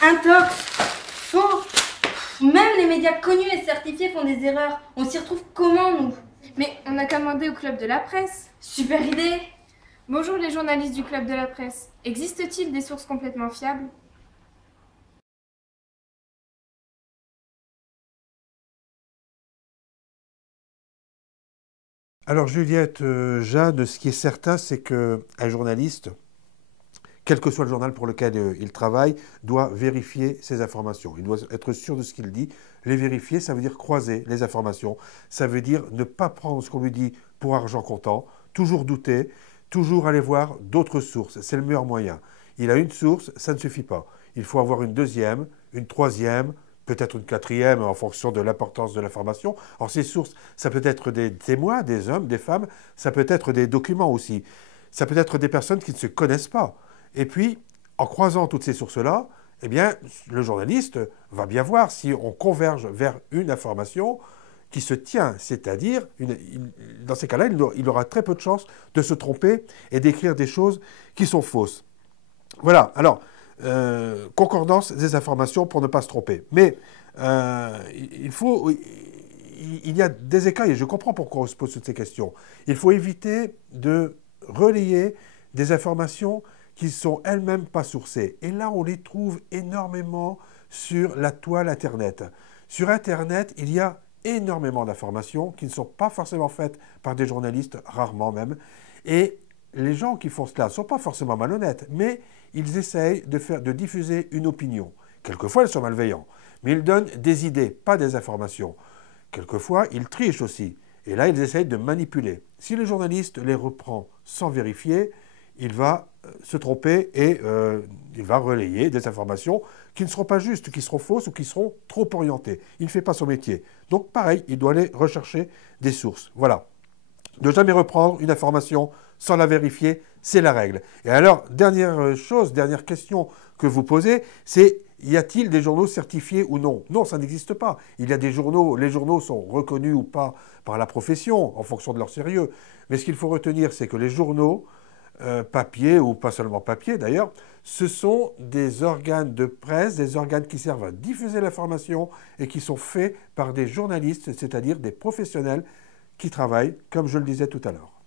Intox. Faux. Même les médias connus et certifiés font des erreurs. On s'y retrouve comment, nous? Mais on n'a qu'à demander au club de la presse. Super idée. Bonjour les journalistes du club de la presse. Existe-t-il des sources complètement fiables? Alors Juliette, Jeanne, ce qui est certain, c'est qu'un journaliste, quel que soit le journal pour lequel il travaille, doit vérifier ses informations. Il doit être sûr de ce qu'il dit. Les vérifier, ça veut dire croiser les informations. Ça veut dire ne pas prendre ce qu'on lui dit pour argent comptant, toujours douter, toujours aller voir d'autres sources. C'est le meilleur moyen. Il a une source, ça ne suffit pas. Il faut avoir une deuxième, une troisième, peut-être une quatrième en fonction de l'importance de l'information. Alors ces sources, ça peut être des témoins, des hommes, des femmes, ça peut être des documents aussi. Ça peut être des personnes qui ne se connaissent pas. Et puis, en croisant toutes ces sources-là, eh bien, le journaliste va bien voir si on converge vers une information qui se tient, c'est-à-dire, dans ces cas-là, il aura très peu de chances de se tromper et d'écrire des choses qui sont fausses. Voilà, alors, concordance des informations pour ne pas se tromper. Mais il y a des écueils, et je comprends pourquoi on se pose toutes ces questions. Il faut éviter de relayer des informations qui sont elles-mêmes pas sourcées. Et là, on les trouve énormément sur la toile Internet. Sur Internet, il y a énormément d'informations qui ne sont pas forcément faites par des journalistes, rarement même. Et les gens qui font cela ne sont pas forcément malhonnêtes, mais ils essayent de diffuser une opinion. Quelquefois, ils sont malveillants, mais ils donnent des idées, pas des informations. Quelquefois, ils trichent aussi. Et là, ils essayent de manipuler. Si le journaliste les reprend sans vérifier, il va se tromper et il va relayer des informations qui ne seront pas justes, qui seront fausses ou qui seront trop orientées. Il ne fait pas son métier. Donc pareil, il doit aller rechercher des sources. Voilà. Ne jamais reprendre une information sans la vérifier, c'est la règle. Et alors, dernière chose, dernière question que vous posez, c'est y a-t-il des journaux certifiés ou non? Non, ça n'existe pas. Il y a des journaux, les journaux sont reconnus ou pas par la profession en fonction de leur sérieux. Mais ce qu'il faut retenir, c'est que les journaux, papier ou pas seulement papier d'ailleurs, ce sont des organes de presse, des organes qui servent à diffuser l'information et qui sont faits par des journalistes, c'est-à-dire des professionnels qui travaillent, comme je le disais tout à l'heure.